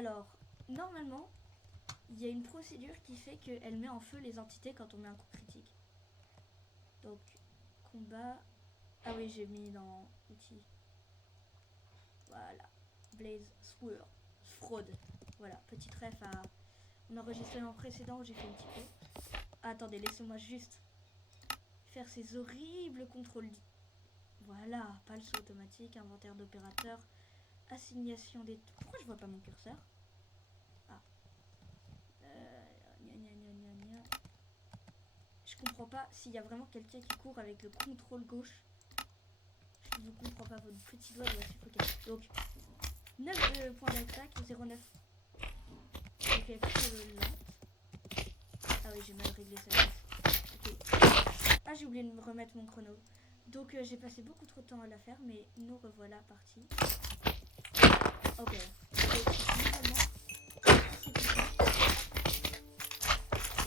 Alors, normalement, il y a une procédure qui fait qu'elle met en feu les entités quand on met un coup critique. Donc, combat. Ah oui, j'ai mis dans outils. Voilà. Blaze Sword. Fraude. Voilà, petite ref à mon enregistrement précédent où j'ai fait une petite peu. Ah, attendez, laissez-moi juste faire ces horribles contrôles. Voilà, pas le saut automatique, inventaire d'opérateur, assignation des... Pourquoi je vois pas mon curseur? Ah. Je comprends pas s'il y a vraiment quelqu'un qui court avec le contrôle gauche. Je ne comprends pas, votre petit doigt doit suffoquer. Donc, 9 points d'attaque, 0,9. Ok, plutôt lente. Ah oui, j'ai mal réglé ça. Ok. Ah, j'ai oublié de me remettre mon chrono. Donc, j'ai passé beaucoup trop de temps à la faire, mais nous revoilà partis. Ok. Donc, normalement, c'est puissant.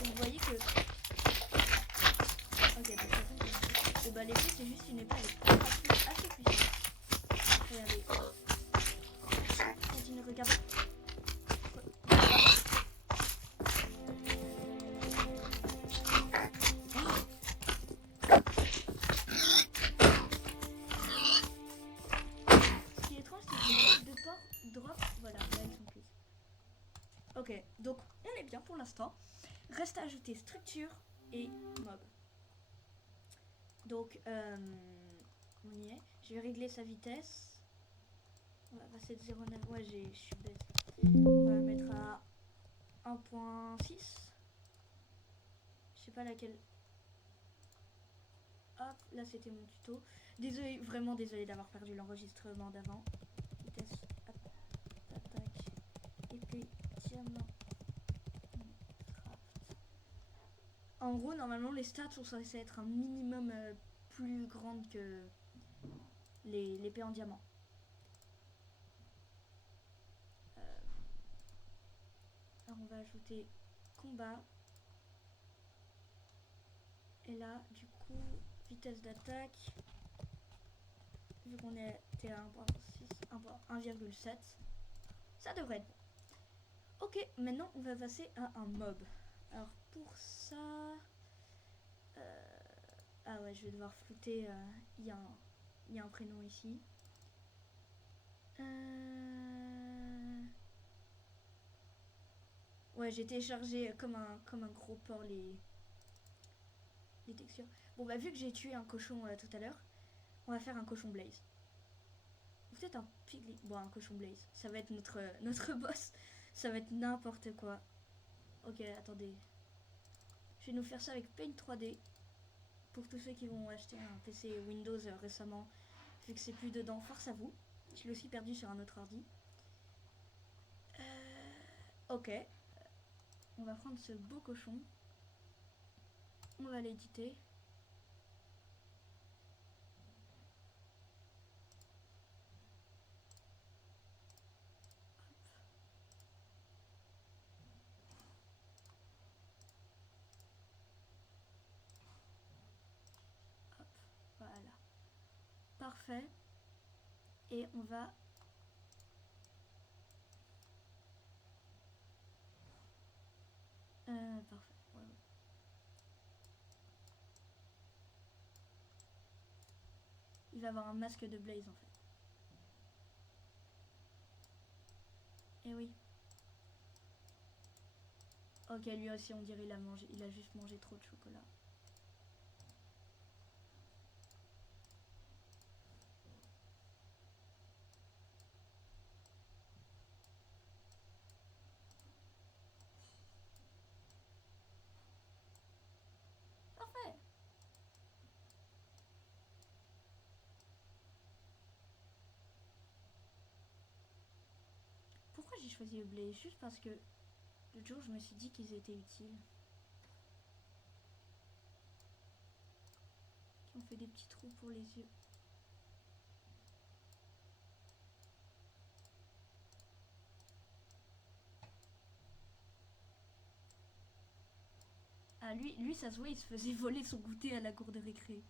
Et vous voyez que... Ok, donc et bah l'épée c'est juste une épée avec assez puissante. Regardez. Continue, regarde. Ce qui est étrange, c'est que les têtes de porc drop. Voilà, là elles sont prises. Ok, donc on est bien pour l'instant. Reste à ajouter structure et mob. Donc, on y est. Je vais régler sa vitesse. On va passer de 0,9. Ouais, je suis bête. On va mettre à 1.6. Je sais pas laquelle. Hop, là c'était mon tuto. Désolé, vraiment désolé d'avoir perdu l'enregistrement d'avant. Vitesse, attaque, épée, diamant, craft. En gros, normalement, les stats sont censés être un minimum plus grandes que l'épée en diamant. Alors on va ajouter combat. Et là, du coup, vitesse d'attaque. Vu qu'on était à 1,7, ça devrait être bon. Ok, maintenant on va passer à un mob. Alors pour ça... ah ouais, je vais devoir flouter. Il y a un prénom ici. Ouais, j'ai téléchargé comme un gros porc les textures. Bon bah vu que j'ai tué un cochon tout à l'heure, on va faire un cochon blaze. Ou peut-être un piglet. Bon, un cochon blaze. Ça va être notre boss. Ça va être n'importe quoi. Ok, attendez. Je vais nous faire ça avec Paint 3D. Pour tous ceux qui vont acheter un PC Windows récemment, vu que c'est plus dedans, force à vous. Je l'ai aussi perdu sur un autre ordi. Ok. On va prendre ce beau cochon. On va l'éditer. Hop, voilà. Parfait. Et on va... parfait. Ouais, ouais. Il va avoir un masque de Blaze en fait. Et oui. Ok, lui aussi on dirait il a juste mangé trop de chocolat. Parfait. Pourquoi j'ai choisi le Blaze? Juste parce que l'autre jour je me suis dit qu'ils étaient utiles. Qui ont fait des petits trous pour les yeux. Ah, lui, ça se voit, il se faisait voler son goûter à la cour de récré.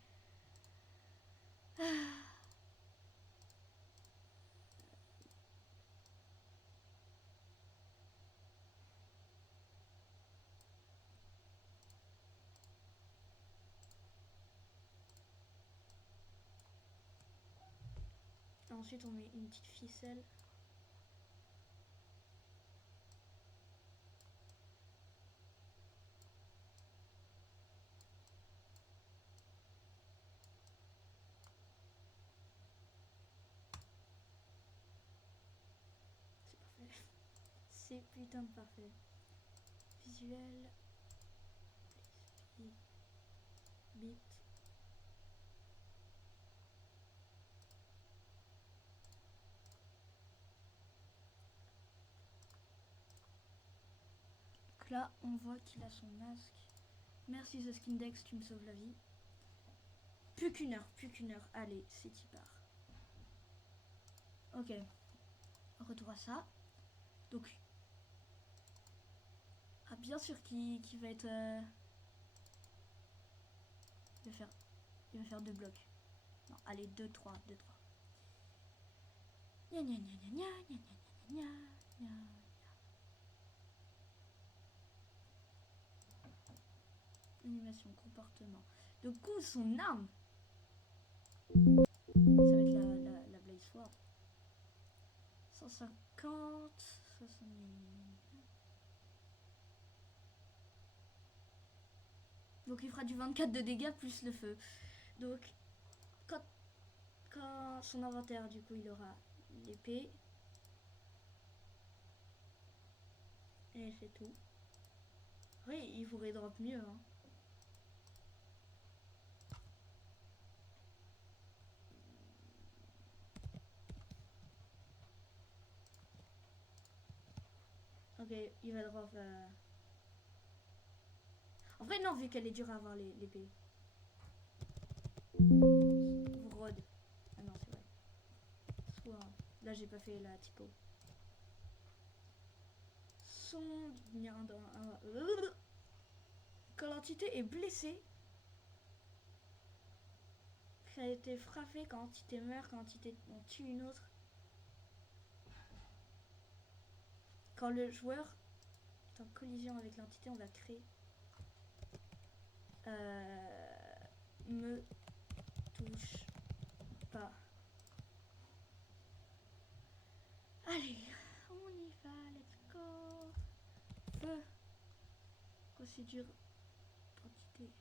Ensuite, on met une petite ficelle. C'est parfait. C'est putain de parfait. Visuel. Bit. Donc là, on voit qu'il a son masque. Merci The Skindex, tu me sauves la vie. Plus qu'une heure, plus qu'une heure. Allez, c'est y part. Ok. Retour à ça. Donc. Ah, bien sûr qu'il va être. Il va faire 2 blocs. Non, allez, 2, 3, 2, 3. Gna gna gna gna gna gna gna gna gna. Animation, comportement. Donc, coup, son arme. Ça va être la Blaze Sword. 150, 70. Donc il fera du 24 de dégâts plus le feu. Donc quand son inventaire, du coup, il aura l'épée. Et c'est tout. Oui, il pourrait drop mieux. Hein. Ok, il va drop. En vrai, non, vu qu'elle est dure à avoir l'épée. Rod. Ah non, c'est vrai. Soit. Là, j'ai pas fait la typo. Son. Quand l'entité est blessée, ça a été frappé, quand l'entité meurt, quand l'entité on tue une autre. Quand le joueur est en collision avec l'entité, on va créer me touche pas. Allez, on y va, let's go. Feu. Procédure d'entité.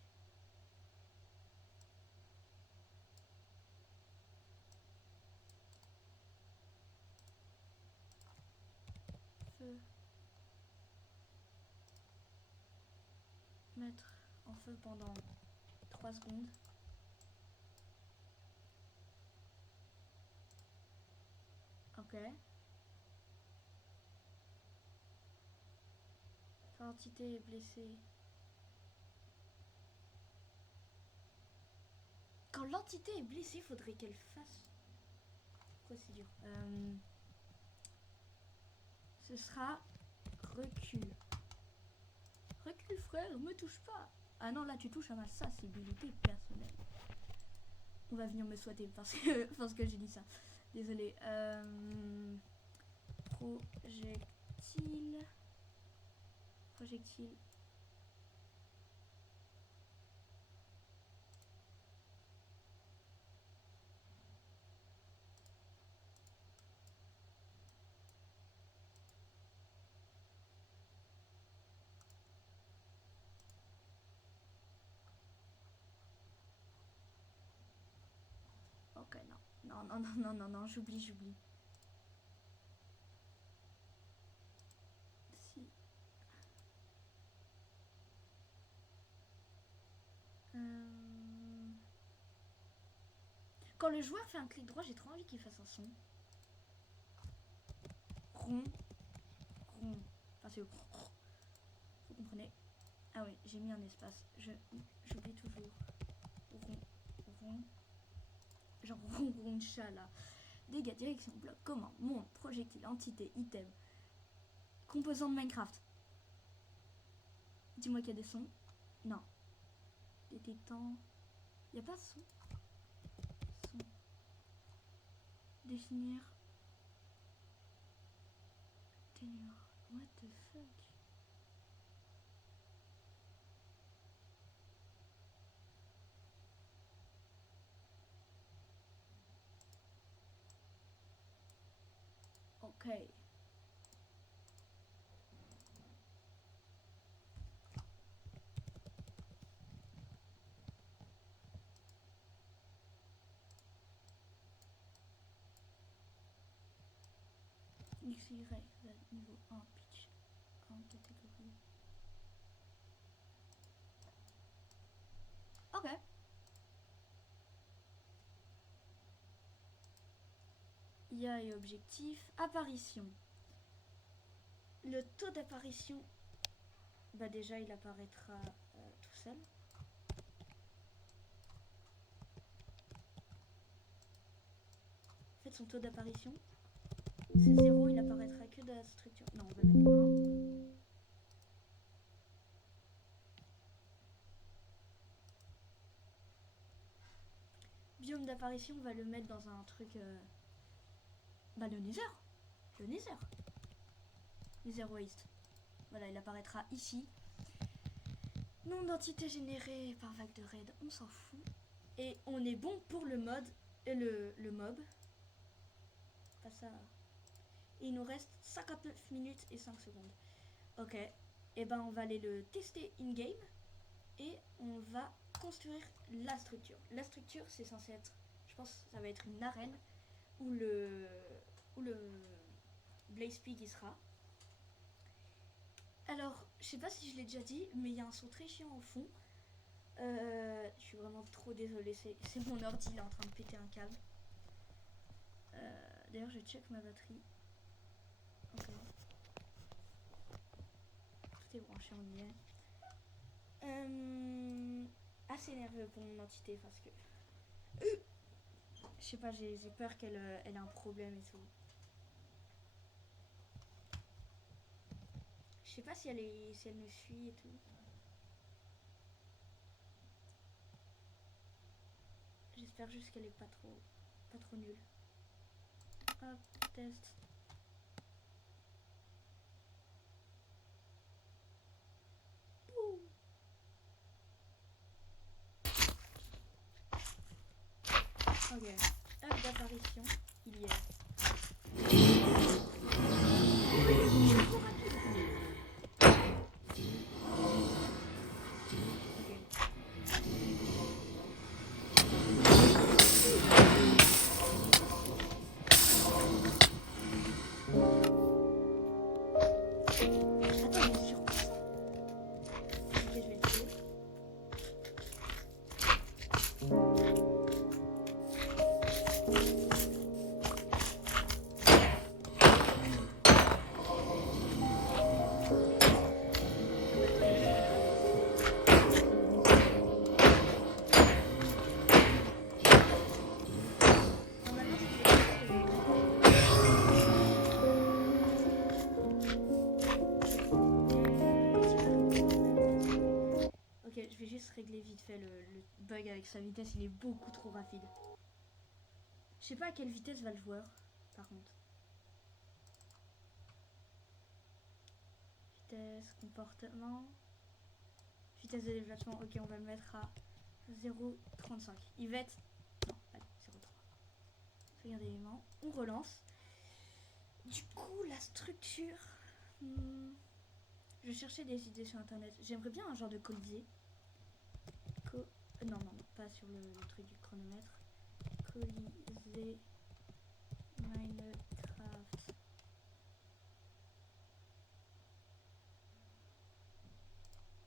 Feu. Mettre en feu pendant 3 secondes. Ok. Quand l'entité est blessée. Quand l'entité est blessée, il faudrait qu'elle fasse procédure. Ce sera recul. Recule frère, me touche pas. Ah non, là tu touches à ma sensibilité personnelle. On va venir me souhaiter parce que j'ai dit ça. Désolé. Projectile. Projectile. Ok, non. Non, j'oublie. Si. Quand le joueur fait un clic droit, j'ai trop envie qu'il fasse un son. Rond. Enfin, c'est vous comprenez. Ah oui, j'ai mis un espace. J'oublie toujours. Rond. Genre rond chat là. Dégâts, direction, bloc, commande, monde, projectile, entité, item. Composant de Minecraft. Dis-moi qu'il y a des sons. Non. Détectant. Il n'y a pas de son. Définir. Tenure. What the fuck? Ok. XY, niveau 1, pitch, 1, catégorie. Ok. IA et objectif. Apparition. Le taux d'apparition, bah déjà il apparaîtra tout seul. En fait son taux d'apparition, c'est 0, il apparaîtra que de la structure. Non, on va mettre 1. Biome d'apparition, on va le mettre dans un truc... bah le Nether. Le Nether. Nether Waste. Voilà, il apparaîtra ici. Nom d'entité générée par vague de raid, on s'en fout. Et on est bon pour le mode et le mob. Pas ça. Et il nous reste 59 minutes et 5 secondes. Ok. Et ben on va aller le tester in-game. Et on va construire la structure. La structure, c'est censé être, je pense que ça va être une arène où le Blaze Pig y sera. Alors, je sais pas si je l'ai déjà dit, mais il y a un son très chiant au fond. Je suis vraiment trop désolée, c'est mon ordi, il est en train de péter un câble. D'ailleurs, je check ma batterie. Ok. Tout est branché, on y est. Assez nerveux pour mon entité parce que je sais pas, j'ai peur qu'elle ait un problème et tout. Je sais pas si elle me suit et tout. J'espère juste qu'elle est pas trop nulle. Hop, test. Boum. Ok, œuf d'apparition, il y est. Ok, je vais juste régler vite fait le bug avec sa vitesse, il est beaucoup trop rapide. Je sais pas à quelle vitesse va le joueur, par contre. Vitesse, comportement. Vitesse de déplacement, ok, on va le mettre à 0,35. Il va être... Non, allez, 0,3. Sauvegarde d'éléments, on relance. Du coup, la structure... Je cherchais des idées sur internet. J'aimerais bien un genre de colisée. Non, pas sur le truc du chronomètre. Colisée Minecraft.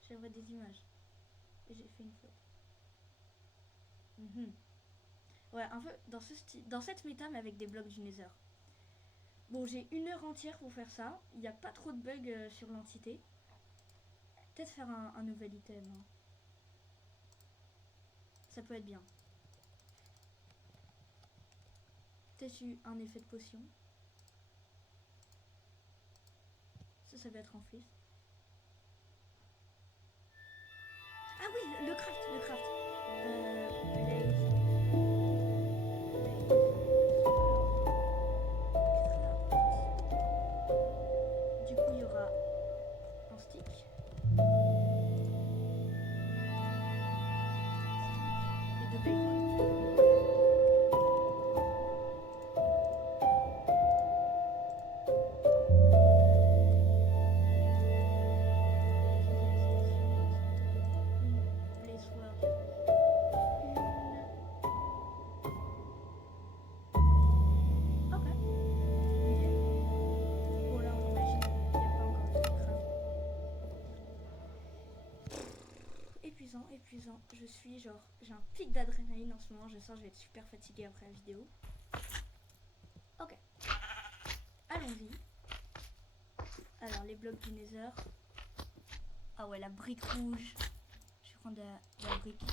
J'aimerais des images. Et j'ai fait une faute. Ouais, un peu dans cette méta, mais avec des blocs du Nether. Bon, j'ai 1 heure entière pour faire ça. Il n'y a pas trop de bugs sur l'entité. Peut-être faire un nouvel item. Hein. Ça peut être bien. Peut-être un effet de potion. Ça peut être en flip. Ah oui, le craft. Du coup, il y aura un stick. Et 2 bacon. épuisant. Je suis genre, j'ai un pic d'adrénaline en ce moment. Je sens que je vais être super fatiguée après la vidéo. Ok. Allons-y. Alors, les blocs du Nether. Ah ouais, la brique rouge. Je vais prendre de la brique.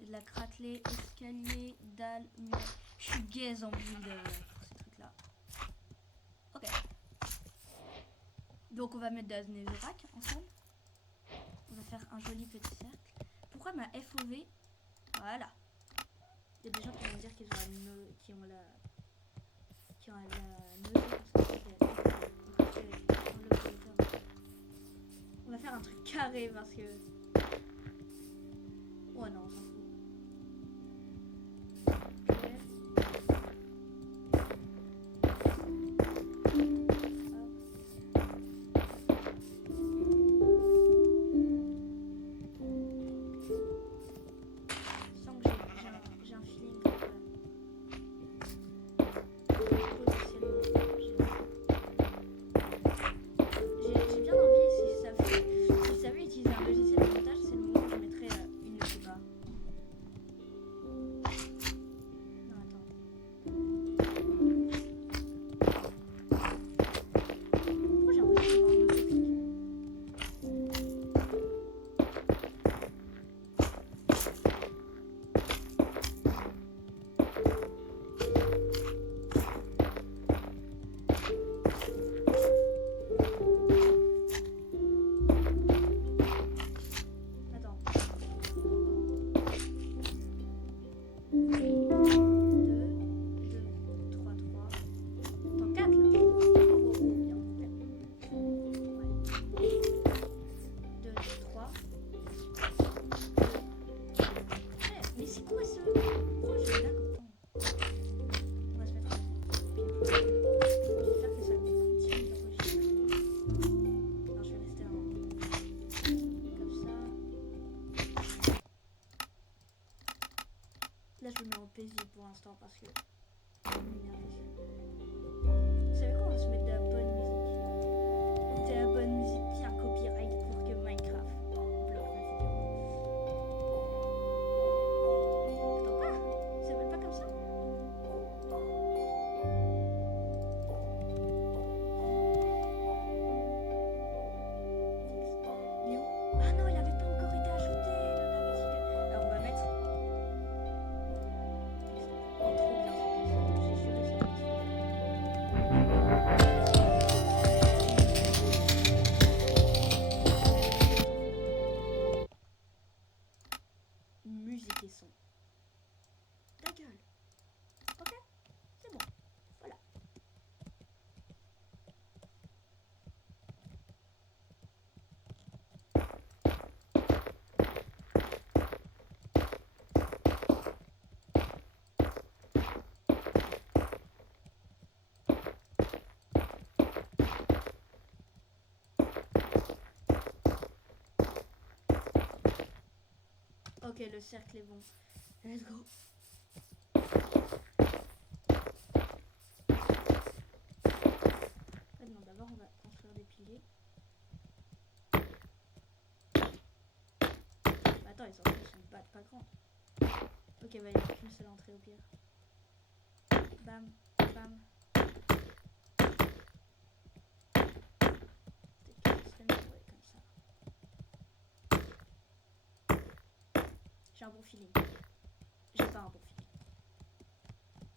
De la cratelée, escalier, dalle, mur. Je suis gaze en build pour ces trucs-là. Ok. Donc, on va mettre de la netherrack ensemble. On va faire un joli petit cercle. Pourquoi ma FOV? Voilà. Il y a des gens qui vont me dire qu'ils ont la nœud, qui ont la nœud on va faire un truc carré parce que... Oh non, on s'en fout. Là, je me mets en paisible pour l'instant parce que... Vous savez quoi, on va se mettre de la bonne musique. De la bonne musique qui a un copyright pour que Minecraft bloque la vidéo. Attends, quoi? Ça s'appelle pas comme ça? Il est où? Ah non, il avait pas encore été ajouté, le grammatical. Alors, on va mettre... Il est trop bien, j'ai juré ça. Musique et son. Ta gueule. Ok, c'est bon. Voilà. Ok, le cercle est bon. Let's go. Non, d'abord on va construire des piliers. Bah, attends, les entrées sont pas grandes. Ok, bah il n'y a qu'une seule entrée au pire. Bam, bam. Peut-être que ce serait mieux, ouais, comme ça. J'ai un bon feeling. J'ai pas un bon feeling.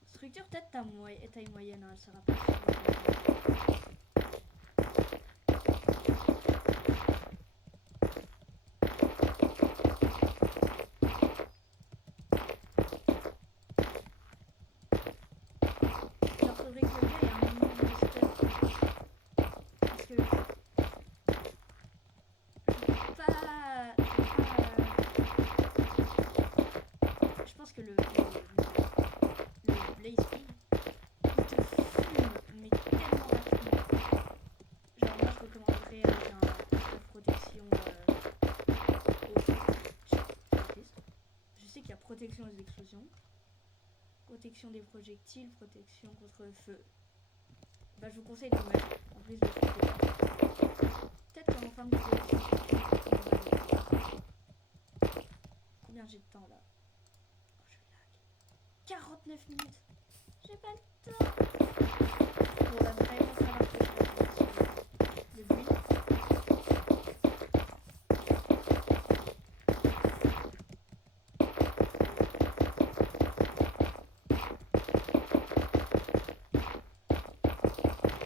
Structure peut-être taille moyenne, hein, elle sera pas. Genre faudrait que le gars ait un minimum de stuff. Parce que je pense que le blaze speed il te fume mais tellement rapidement. Genre moi je recommanderais avec un stuff protection je sais qu'il y a protection aux explosions, protection des projectiles, protection contre le feu. Bah je vous conseille de le mettre en plus de feu. Peut-être qu'en fin de vidéo combien j'ai de temps là? Oh, je lag. 49 minutes. J'ai pas le temps. Bon, va vraiment falloir que je fasse le bruit.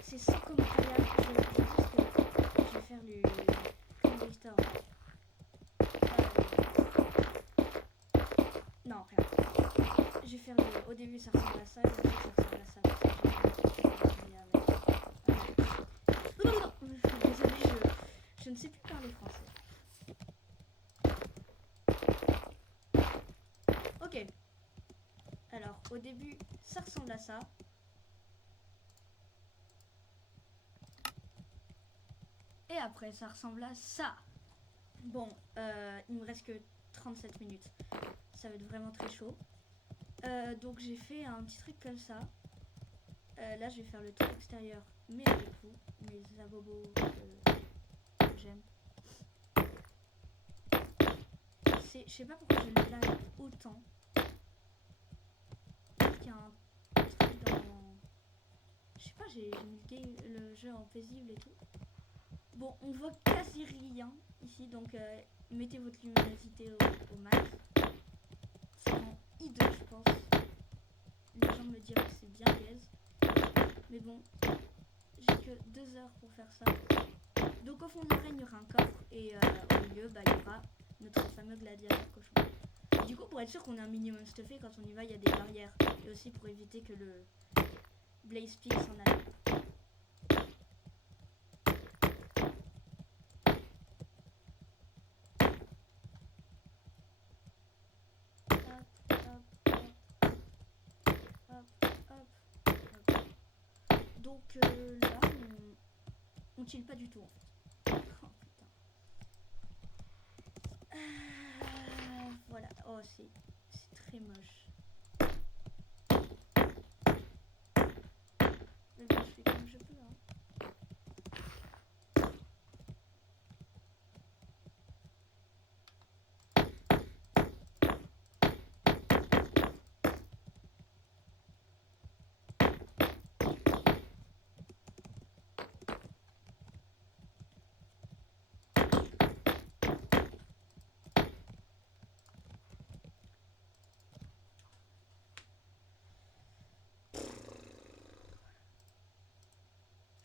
C'est sans commentaire. Je vais faire le restore. Non, rien. Je vais faire le. Au début, ça ressemble à ça. Et ensuite, ça ressemble à ça. Désolée, je ne sais plus parler français. Ok. Alors, au début, ça ressemble à ça. Et après, ça ressemble à ça. Bon, il me reste que 37 minutes. Ça va être vraiment très chaud. Donc j'ai fait un petit truc comme ça. Là, je vais faire le tour extérieur, mais avec vous, mes abobos que j'aime. Je sais pas pourquoi je le lag autant. Peut-être qu'il y a un truc dans... Je sais pas, j'ai mis le jeu en paisible et tout. Bon, on voit quasi rien ici, donc mettez votre luminosité au max. C'est en I2, je pense. Les gens me diront que c'est bien gaze. Mais bon, j'ai que 2 heures pour faire ça. Donc au fond de l'arène, il y aura un coffre. Et au milieu, bah, il y aura notre fameux gladiateur cochon. Du coup, pour être sûr qu'on a un minimum stuffé, quand on y va, il y a des barrières. Et aussi pour éviter que le Blaze Peak s'en aille. Donc là, on chill pas du tout en fait. Oh putain. Voilà. Oh, c'est très moche. Mais bon, je fais comme je peux. Hein.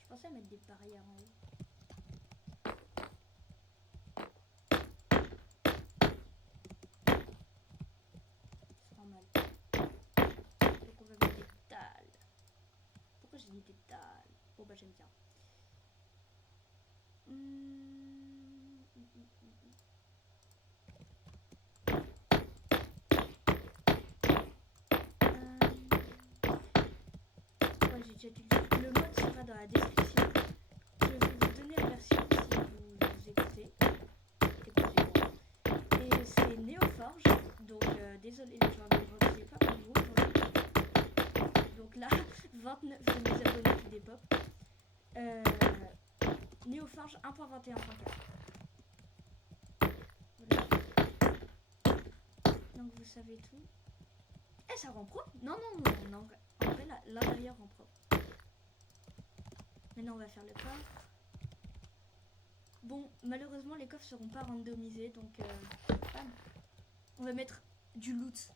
Je pensais à mettre des barrières en haut. C'est pas mal. Donc on va mettre des dalles. Pourquoi j'ai mis des dalles? Bon bah j'aime bien. Ouais, j'ai déjà dit le mode sera dans la description. Je vais vous donner la version si vous écoutez. Écoutez-moi. Et c'est Neoforge. Donc désolé les gens, mais c'est pas pour vous aujourd'hui. Donc là, 29 de mes abonnés qui dépop. Neoforge 1.21.4. Voilà. Donc vous savez tout. Eh, ça rend propre? Non, en vrai l'intérieur rend propre. Maintenant on va faire le coffre. Bon, malheureusement les coffres seront pas randomisés, donc on va mettre du loot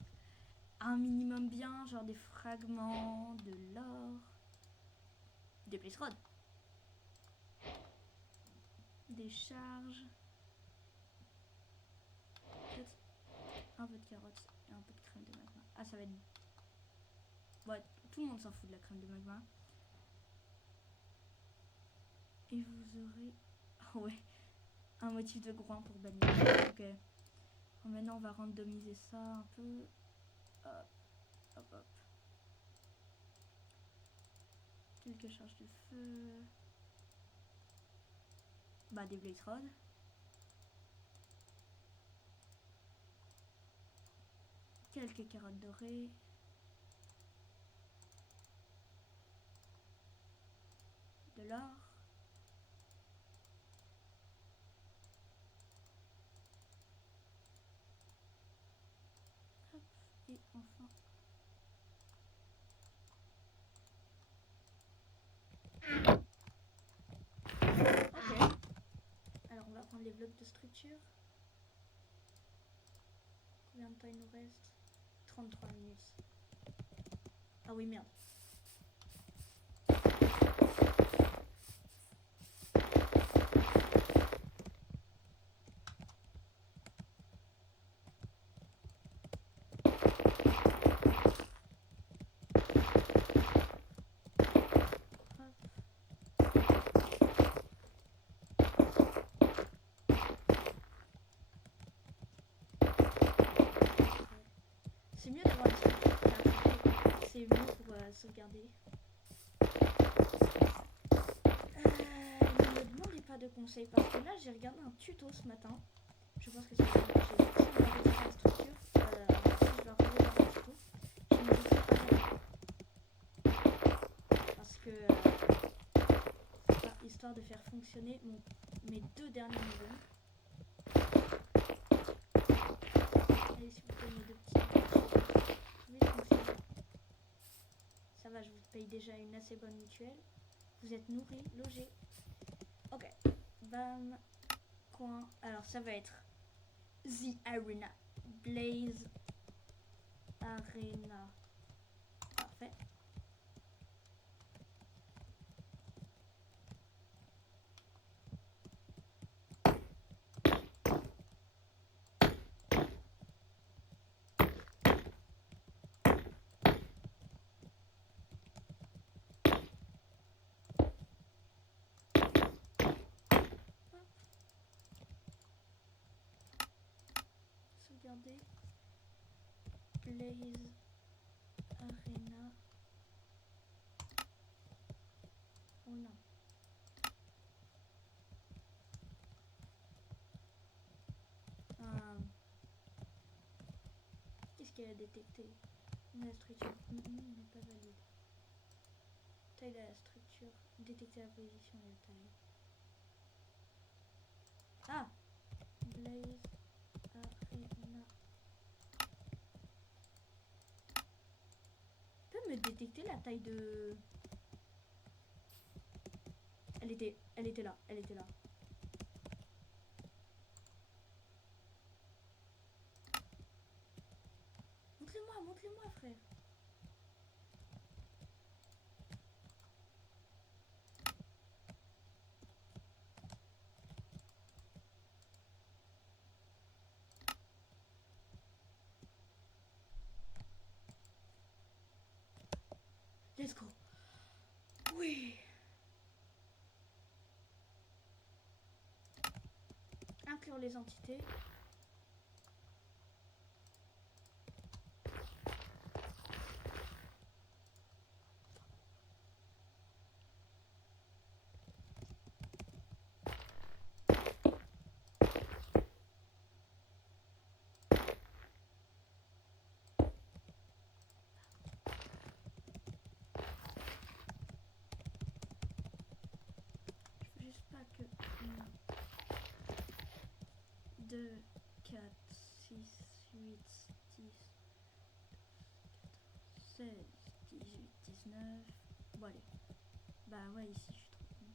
à un minimum bien, genre des fragments, de l'or, des blaze rods, des charges, peut-être un peu de carottes et un peu de crème de magma. Ah, ça va être... Ouais, tout le monde s'en fout de la crème de magma. Et vous aurez... Oh ouais, un motif de groin pour bannir. Ok. Bon, maintenant on va randomiser ça un peu. Hop, hop, hop. Quelques charges de feu. Bah, des blaze rods. Quelques carottes dorées. De l'or. Et enfin... Ok. Alors on va prendre les blocs de structure. Combien de temps il nous reste? 33 minutes. Ah oui, merde. C'est mieux d'avoir une structure qui est affichée. C'est mieux pour sauvegarder. Ne me demandez pas de conseils parce que là j'ai regardé un tuto ce matin. Je pense que c'est ça que j'ai dit. Si on va retirer la structure, si je dois revoir un tuto, je ne le ferai pas parce que histoire de faire fonctionner mes 2 derniers niveaux. Allez, s'il vous plaît, mes 2 petits fonctionner. Ça va, je vous paye déjà une assez bonne mutuelle. Vous êtes nourris, logés. Ok. Bam. Coin. Alors, ça va être The Arena. Blaze Arena. Parfait. Sauvegarder. Blaze Arena. Oh non. Qu'est-ce qu'elle a détecté? La structure n'est pas valide. Taille de la structure. Détecter la position et la taille. Ah! Blaze Arena. Peut me détecter la taille de... Elle était là, elle était là. Montre-le-moi, frère. Let's go. Oui. Inclure les entités. Juste pas que 1, 2, 4, 6, 8, 10, 16, 18, 19. Bon allez. Bah ouais, ici je suis trop con.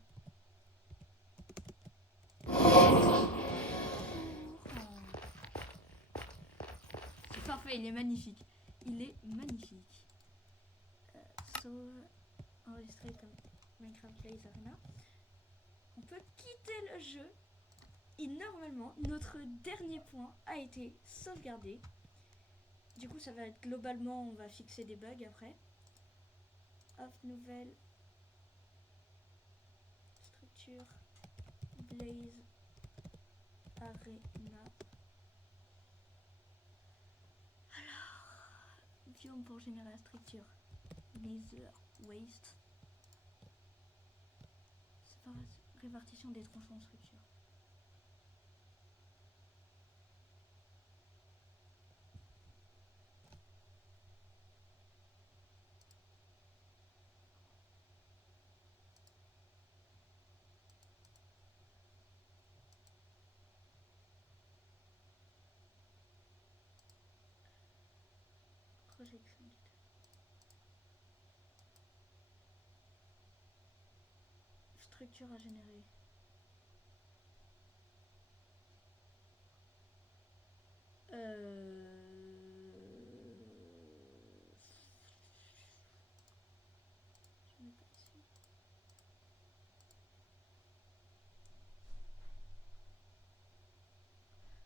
C'est parfait, il est magnifique. Il est magnifique. Sauve, enregistré comme Minecraft Blaze Arena. On peut quitter le jeu. Et normalement, notre dernier point a été sauvegardé. Du coup, ça va être globalement, on va fixer des bugs après. Hop, nouvelle structure Blaze Arena. Alors, biome pour générer la structure Nether Waste. Répartition des tronçons de structure. extended. Structure à générer. Je mets pas ici.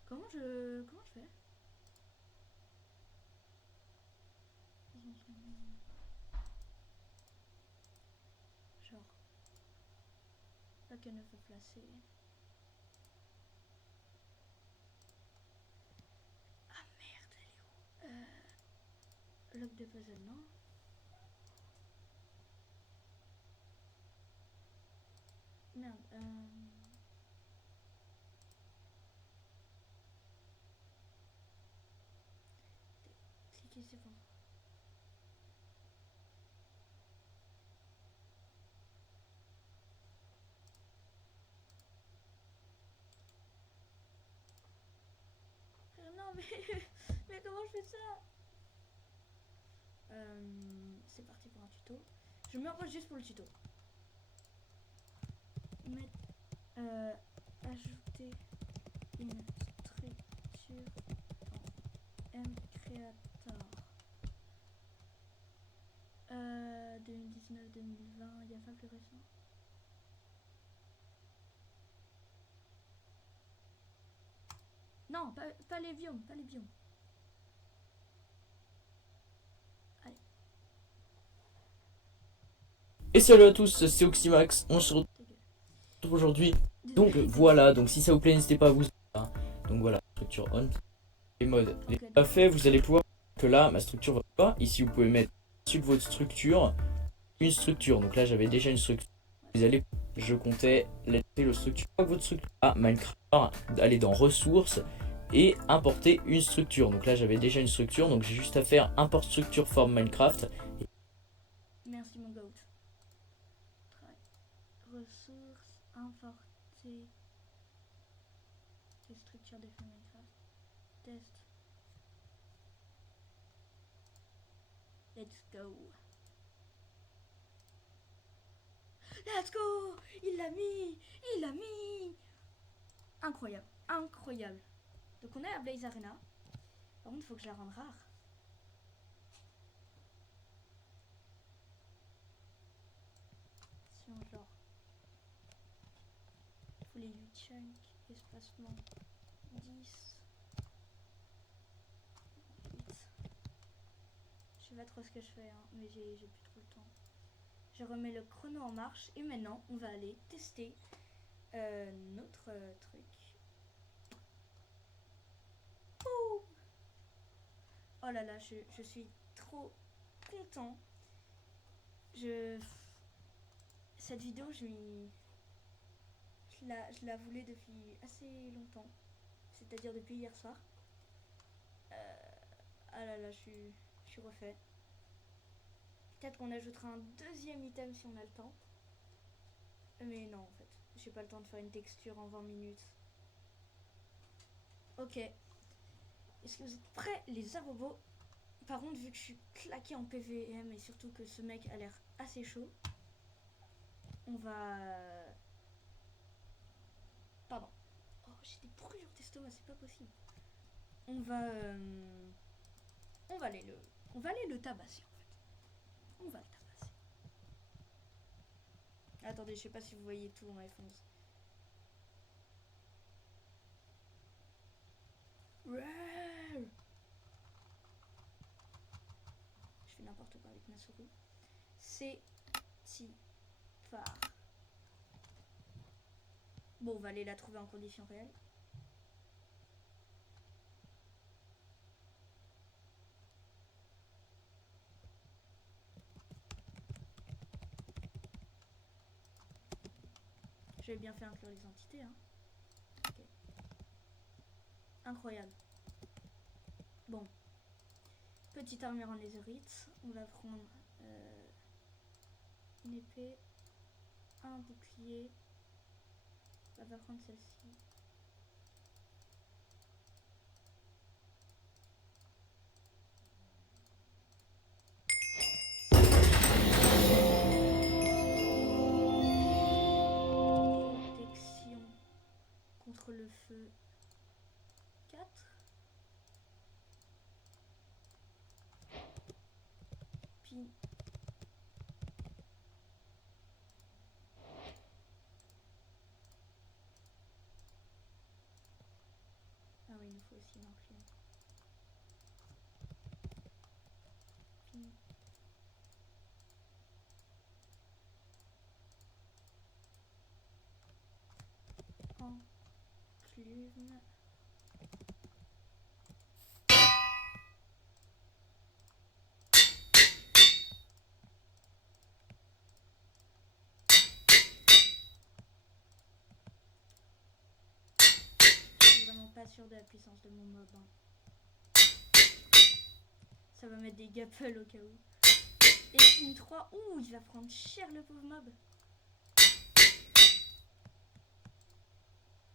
Comment je fais? Genre là qu'elle ne peut placer. Ah merde, elle est où? Log de puzzle, non? Merde. Cliquez, c'est bon. Non mais mais comment je fais ça? C'est parti pour un tuto. Je me repose juste pour le tuto. Mettre, ajouter une structure dans mCreator. 2019-2020, il n'y a pas plus récent. Non, pas les biomes, pas les biomes. Allez. Et salut à tous, c'est Oxymax, on se retrouve aujourd'hui. Donc voilà, donc si ça vous plaît, n'hésitez pas à vous... Donc voilà, structure on. Les modes déjà fait, vous allez pouvoir que là, ma structure va pas. Ici, vous pouvez mettre dessus de votre structure une structure. Donc là, j'avais déjà une structure. Vous allez, je comptais laisser le structure votre structure à Minecraft, aller dans ressources et importer une structure. Donc là, j'avais déjà une structure, donc j'ai juste à faire import structure form Minecraft. Merci mon goat. Ressources, importer les structures de Minecraft. Test. Let's go. Let's go. Il l'a mis. Il l'a mis. Incroyable. Incroyable. Donc on est à Blaze Arena. Par contre, il faut que je la rende rare. Si on genre... Il faut les 8 chunks. Espacement 10. 8. Je sais pas trop ce que je fais, hein, mais j'ai plus trop le temps. Je remets le chrono en marche et maintenant on va aller tester notre truc. Ouh, oh là là, je suis trop content. Cette vidéo, je la voulais depuis assez longtemps, c'est-à-dire depuis hier soir. Ah là là, je suis refait. Peut-être qu'on ajoutera un deuxième item si on a le temps. Mais non, en fait, j'ai pas le temps de faire une texture en 20 minutes. Ok. Est-ce que vous êtes prêts, les abobos? Par contre, vu que je suis claqué en PVM et surtout que ce mec a l'air assez chaud, on va... Pardon. Oh, j'ai des brûlures d'estomac, c'est pas possible. On va aller le tabasser en fait. On va le tabasser. Attendez, je sais pas si vous voyez tout en F11. Je fais n'importe quoi avec ma souris. C'est part. Bon, on va aller la trouver en conditions réelles. J'avais bien fait inclure les entités, hein. Okay. Incroyable. Bon. Petite armure en netherite. On va prendre une épée, un bouclier. On va prendre celle-ci. tout. Ah oui, il nous faut aussi une enclume. Fini. Enclume. Je suis vraiment pas sûre de la puissance de mon mob. Hein. Ça va mettre des gapples au cas où. Et signe 3. Ouh, il va prendre cher le pauvre mob.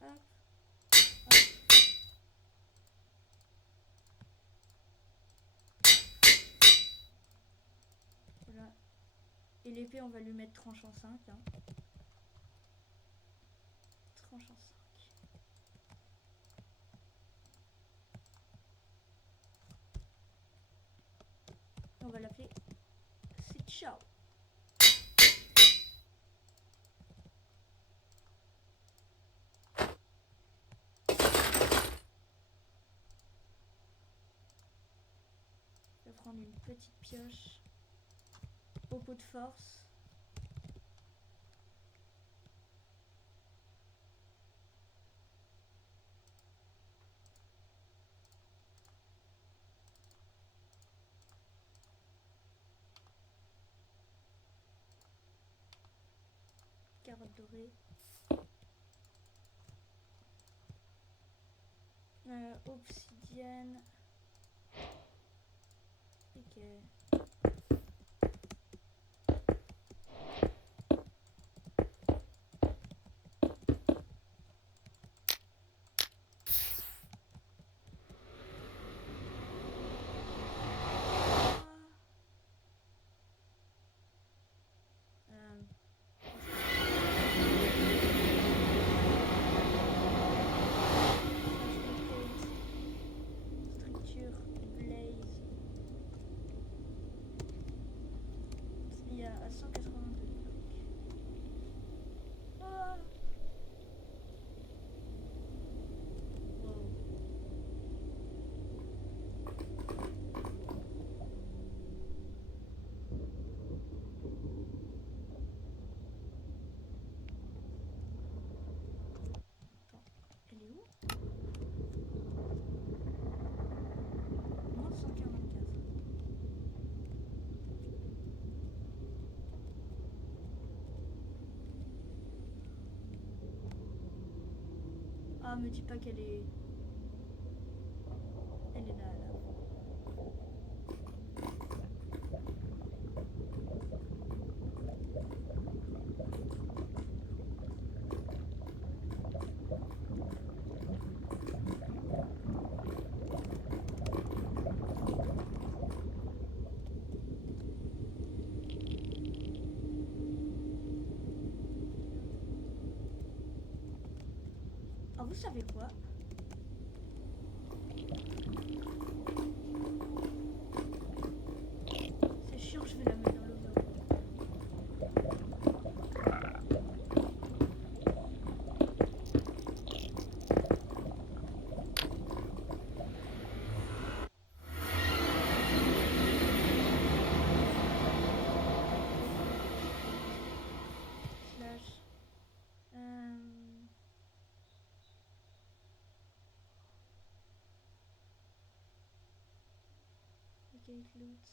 Hop. Hop. Voilà. Et l'épée, on va lui mettre tranche en 5. Hein. Tranche en 5. On va l'appeler. C'est ciao. Je vais prendre une petite pioche au pot de force. Carotte dorée. Obsidienne. Ok. Structure blaze. Il y a à 182 blocs. Ah. Wow. Attends, elle est où? Moins 144. Ah, me dis pas qu'elle est... Elle est là, là. Ah, vous savez quoi? C'est chiant, je vais la mettre dans l'overworld. Slash. Gate loot.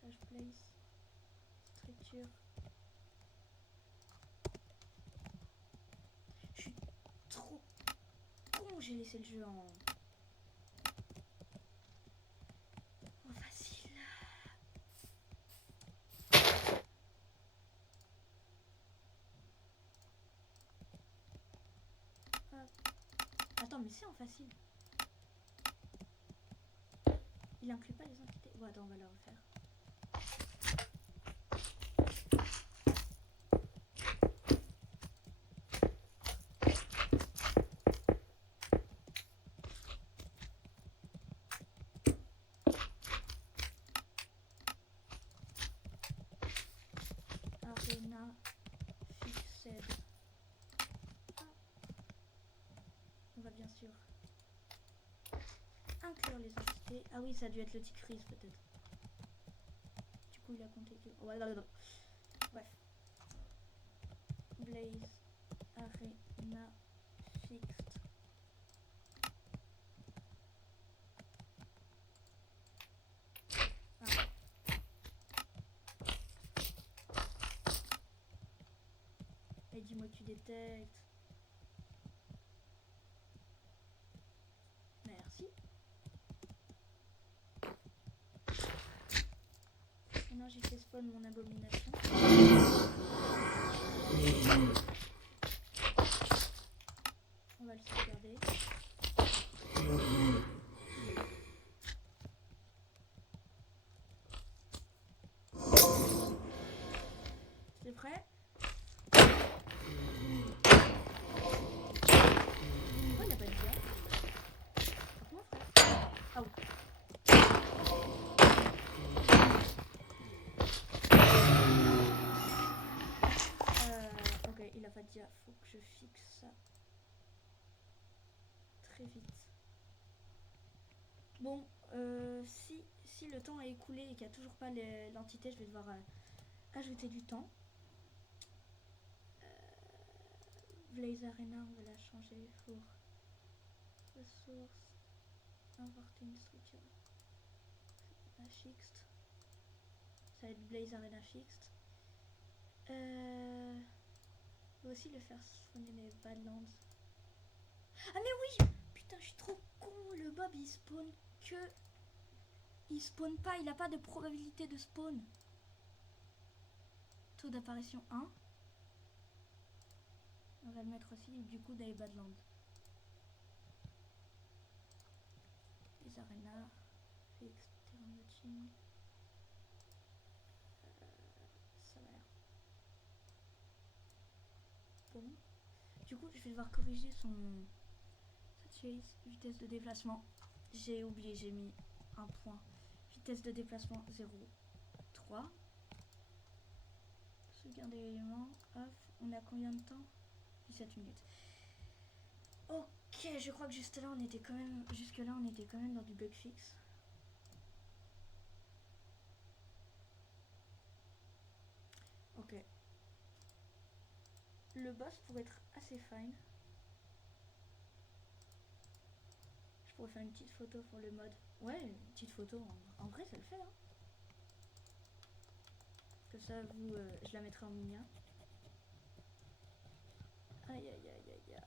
Slash place. Structure. Je suis trop con, j'ai laissé le jeu en facile. Hop. Attends, mais c'est en facile. Il inclut pas les entités. Bon, attends, on va le refaire. Ah oui, ça a dû être le tick freeze peut-être. Du coup, il a compté que... Ouais, non. Bref. Blaze Arena fixed. Ah. Et dis-moi que tu détectes. Merci. Maintenant j'ai fait spawn mon abomination. On va le sauvegarder. C'est prêt? Pourquoi il n'a pas de gars? Comment frère? Ah oui. Ok, il a pas de dia. Faut que je fixe ça très vite. Bon, si le temps est écoulé et qu'il n'y a toujours pas l'entité, je vais devoir ajouter du temps. Blaze Arena, on va la changer pour ressources, importer une structure. La fixed. Ça va être Blaze Arena fixed. On va aussi le faire spawner les Badlands. Ah mais oui! Putain, je suis trop con. Le Bob il spawn que... Il spawn pas, il a pas de probabilité de spawn. Taux d'apparition 1. On va le mettre aussi du coup dans les Badlands. Les arenas. Fixed, terrain matching. Ça va l'air bon. Du coup, je vais devoir corriger sa chase, vitesse de déplacement. J'ai oublié, j'ai mis un point. Vitesse de déplacement 0,3. Sauvegarder l'élément. Off. On a combien de temps? 17 minutes. Ok, je crois que jusque là on était quand même dans du bug fixe. Ok. Le boss pourrait être assez fine. Je pourrais faire une petite photo pour le mode. Ouais, une petite photo. En vrai, ça le fait. Hein. Que ça, vous, je la mettrai en miniature. Aïe aïe aïe aïe aïe.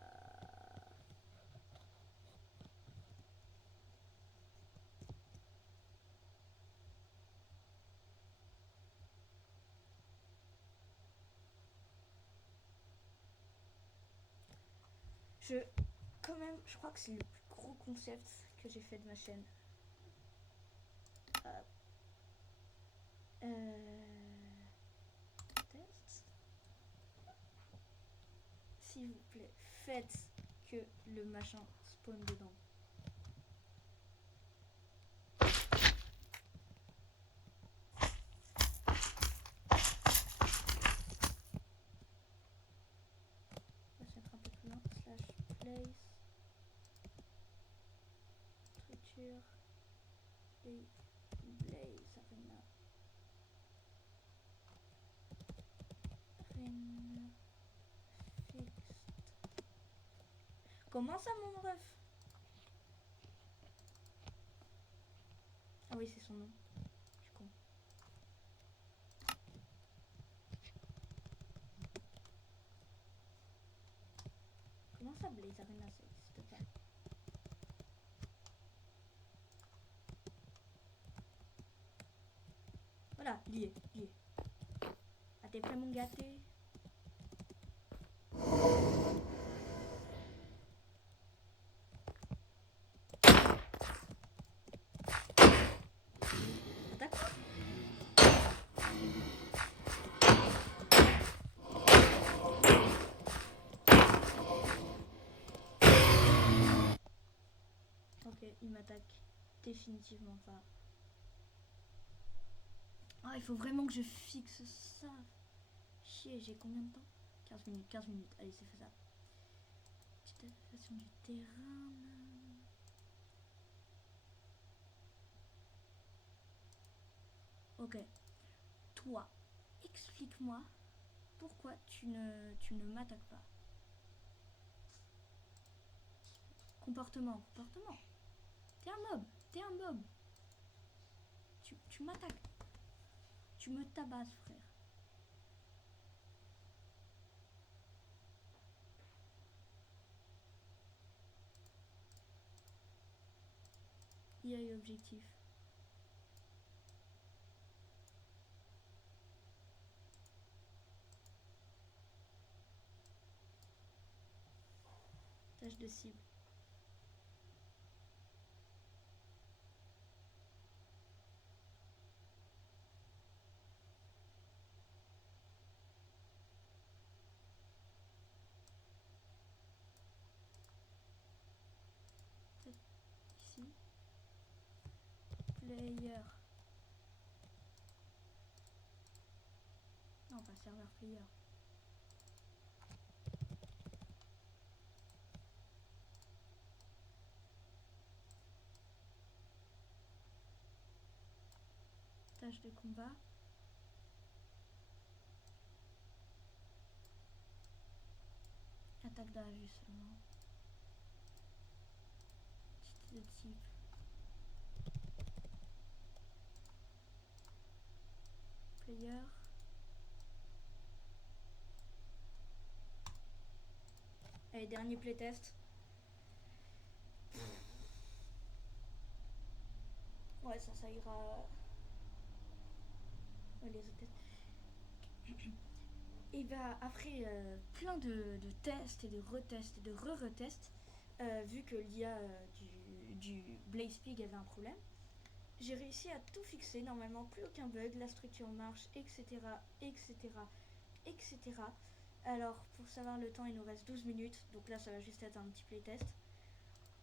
Quand même, je crois que c'est le plus gros concept que j'ai fait de ma chaîne. Test. S'il vous plaît, faites que le machin spawn dedans. On va se mettre un peu plus loin. Slash place. Structure. Et Blaze Arena. Arena. Fixed. Comment ça, mon ref? Ah oui, c'est son nom. Je suis con. Comment ça, Blaze Arena, ça existe pas? Voilà, lié. Ah, t'es prêt, mon gâté? D'accord. Ok, il m'attaque définitivement pas. Ah, il faut vraiment que je fixe ça. Chier, j'ai combien de temps? 15 minutes. Allez, c'est faisable. Petite adaptation du terrain. Ok. Toi, explique-moi pourquoi tu ne m'attaques pas. Comportement. T'es un mob. Tu m'attaques. Tu me tabasses, frère. IA objectif. Tâche de cible. Ici. Player. Non, pas serveur, player. Tâche de combat. Attaque de la vue seulement. Titre de type. Player. Allez, dernier playtest. Ouais, ça ira. Ouais, les autres tests. Et bah, après plein de tests et de retests et de re-retests, vu que l'IA du Blaze Pig avait un problème, j'ai réussi à tout fixer, normalement plus aucun bug, la structure marche, etc. Alors pour savoir le temps, il nous reste 12 minutes, donc là ça va juste être un petit playtest.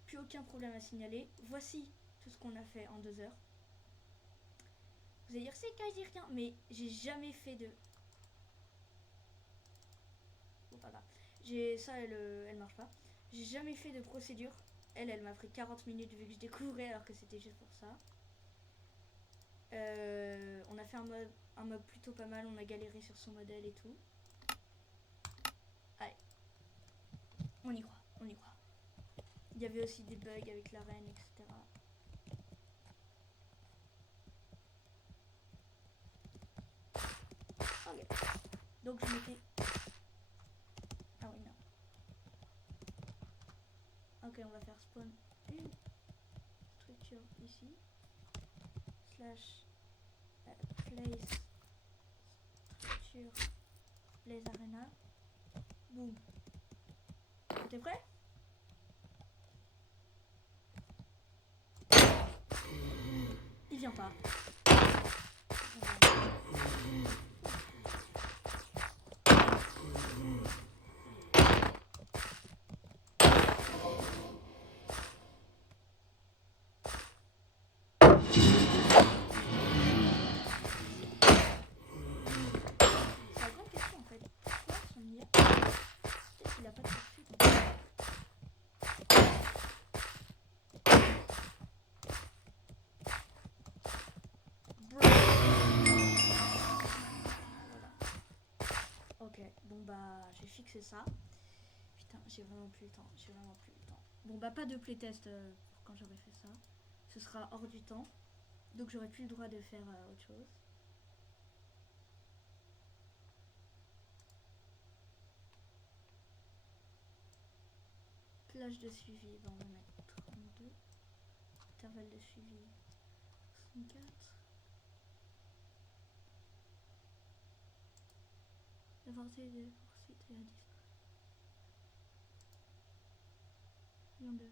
Plus aucun problème à signaler. Voici tout ce qu'on a fait en 2 heures. Vous allez dire c'est quasi rien, mais j'ai jamais fait de... Bon, pas grave. Ça, elle marche pas. J'ai jamais fait de procédure. Elle m'a pris 40 minutes vu que je découvrais alors que c'était juste pour ça. On a fait un mob plutôt pas mal. On a galéré sur son modèle et tout. Allez. On y croit. Il y avait aussi des bugs avec la reine, etc. Ok. Donc je mettais... Ah oui, non. Ok, on va faire spawn une structure ici. Slash place structure les arenas. Boum. T'es prêt? Il vient pas. C'est la grande question en fait. Pourquoi son IA? Peut-être qu'il a pas de circuit. Voilà. Ok, bon bah j'ai fixé ça. Putain, j'ai vraiment plus le temps. Bon bah pas de playtest pour quand j'aurai fait ça. Ce sera hors du temps. Donc j'aurai plus le droit de faire autre chose. Plage de suivi, bon, on va mettre 32. Intervalle de suivi 64. La portée de poursuite est à 10. Lion 2.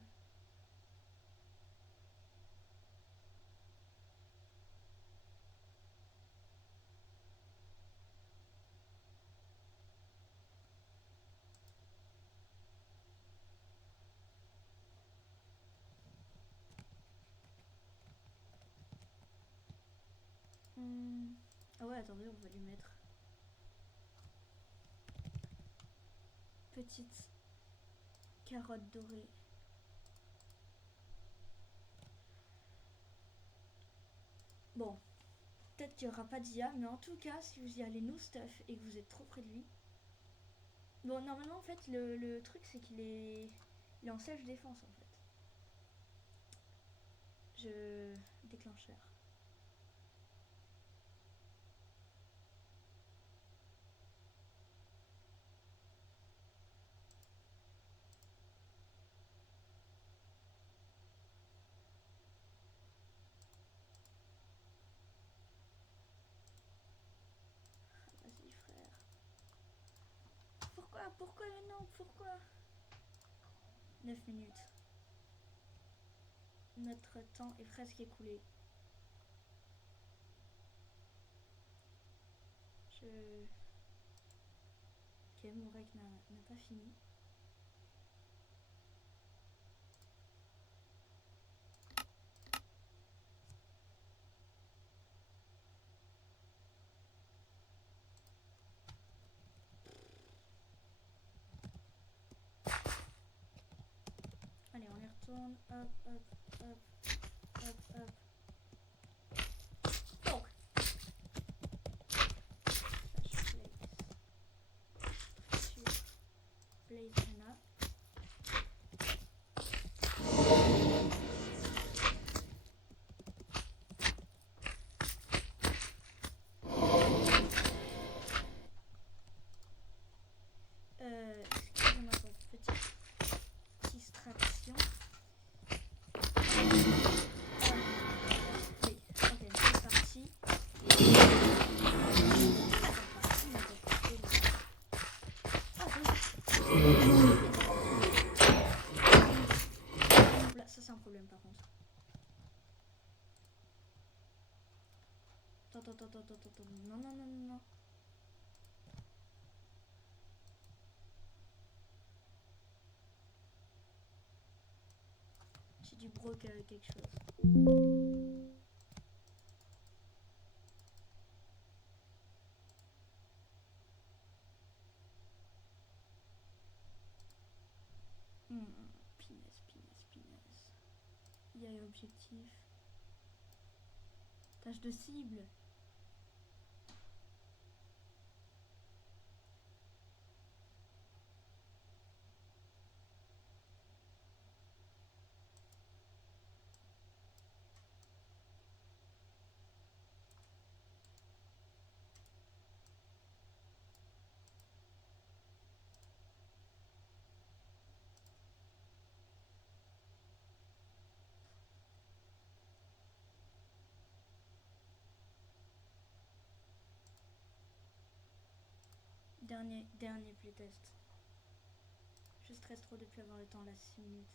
Ah ouais, attendez, on va lui mettre petite carotte dorée. Bon, peut-être qu'il n'y aura pas d'IA, mais en tout cas, si vous y allez no stuff et que vous êtes trop près de lui. Bon, normalement, en fait, le truc, c'est qu'il est en self-défense, en fait. Déclencheur. Vas-y, frère. Pourquoi maintenant? Pourquoi? 9 minutes. Notre temps est presque écoulé. Ok, mon rec n'a pas fini. Allez, on y retourne. Hop, hop, hop, hop, hop. Donc, Blaze Arena. Excusez-moi pour petite distraction. Oui, ok, c'est parti. Là, ça c'est un problème par contre. Attends. Non. J'ai dû broker quelque chose. Pinaise. Il y a objectif. Tâche de cible. Dernier playtest. Je stresse trop depuis avoir le temps là, 6 minutes.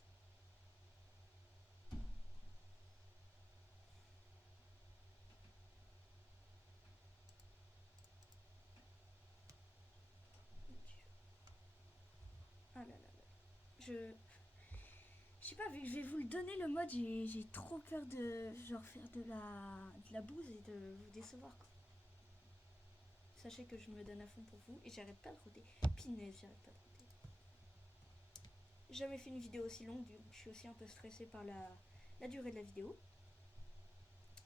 Ah là là. Je sais pas, vu que je vais vous le donner le mode, j'ai trop peur de genre faire de la bouse et de vous décevoir quoi. Sachez que je me donne à fond pour vous et j'arrête pas de roter. Pinaise, j'arrête pas de roter. J'ai jamais fait une vidéo aussi longue, donc je suis aussi un peu stressée par la durée de la vidéo.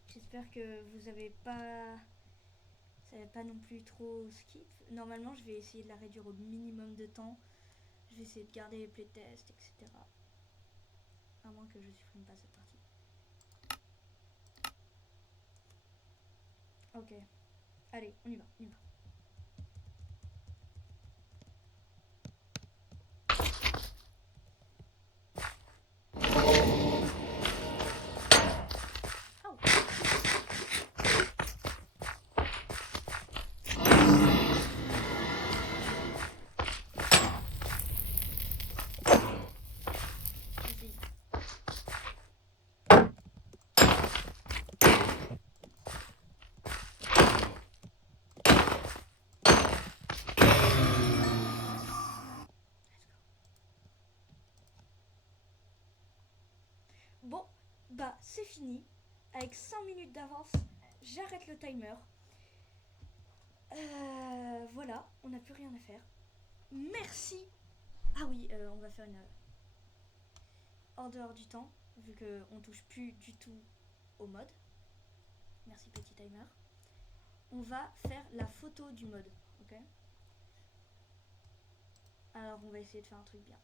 J'espère que vous avez pas... ça va pas non plus trop skip. Normalement, je vais essayer de la réduire au minimum de temps. Je vais essayer de garder les playtests, etc. À moins que je supprime pas cette partie. Ok. Allez, on y va. Bon, bah c'est fini. Avec 5 minutes d'avance, j'arrête le timer. Voilà, on n'a plus rien à faire. Merci. Ah oui, on va faire une hors dehors du temps, vu qu'on touche plus du tout au mode. Merci petit timer. on va faire la photo du mode, ok? Alors on va essayer de faire un truc bien.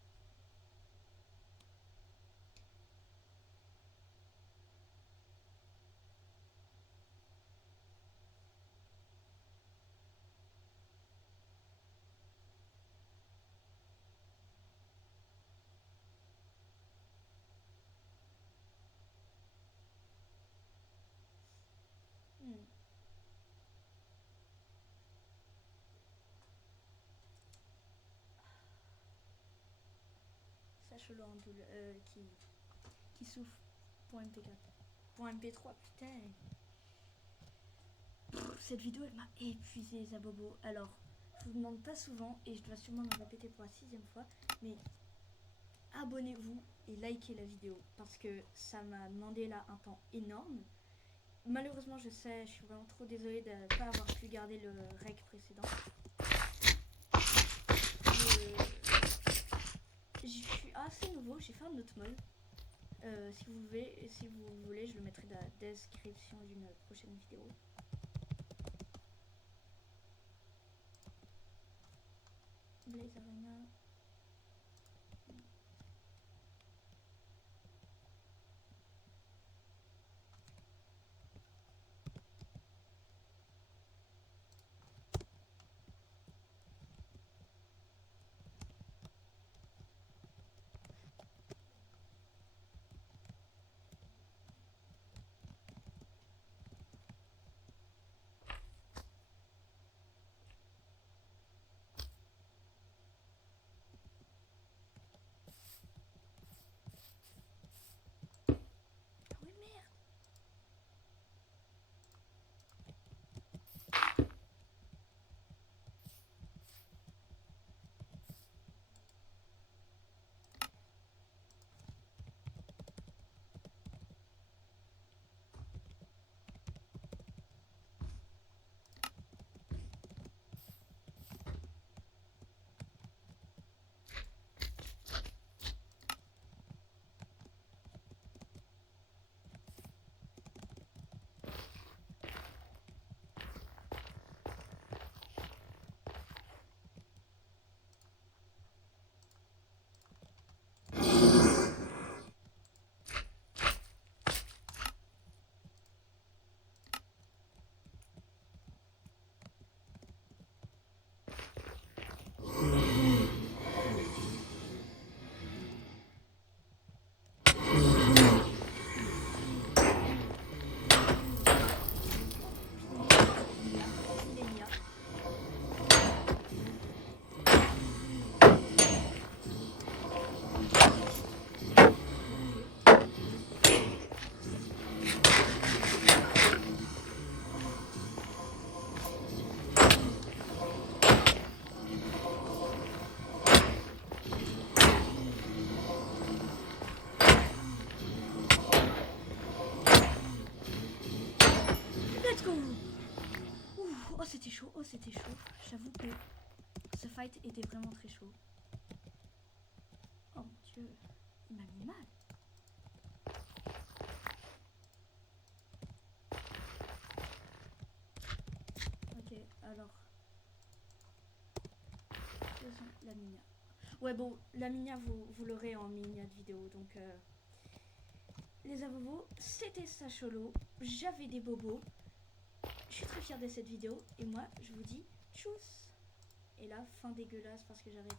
Sache-le en double, qui souffle pour MP4. Pour MP3, putain. Cette vidéo, elle m'a épuisé, Zabobo. Alors, je vous demande pas souvent, et je dois sûrement me répéter pour la 6e fois, mais abonnez-vous et likez la vidéo, parce que ça m'a demandé là un temps énorme. Malheureusement, je sais, je suis vraiment trop désolée de ne pas avoir pu garder le rec précédent. Je suis assez nouveau, j'ai fait un autre mode. Si vous voulez, je le mettrai dans la description d'une prochaine vidéo. Blaze Arena. Let's go! Oh c'était chaud, oh c'était chaud. J'avoue que ce fight était vraiment très chaud. Oh mon dieu, il m'a mis mal. Ok, alors. Faisons la minia. Ouais bon, la minia vous l'aurez en minia de vidéo, donc les abobos, c'était Sacholo, j'avais des bobos. Je suis très fière de cette vidéo et moi je vous dis tchuss. Et là, fin dégueulasse parce que j'arrête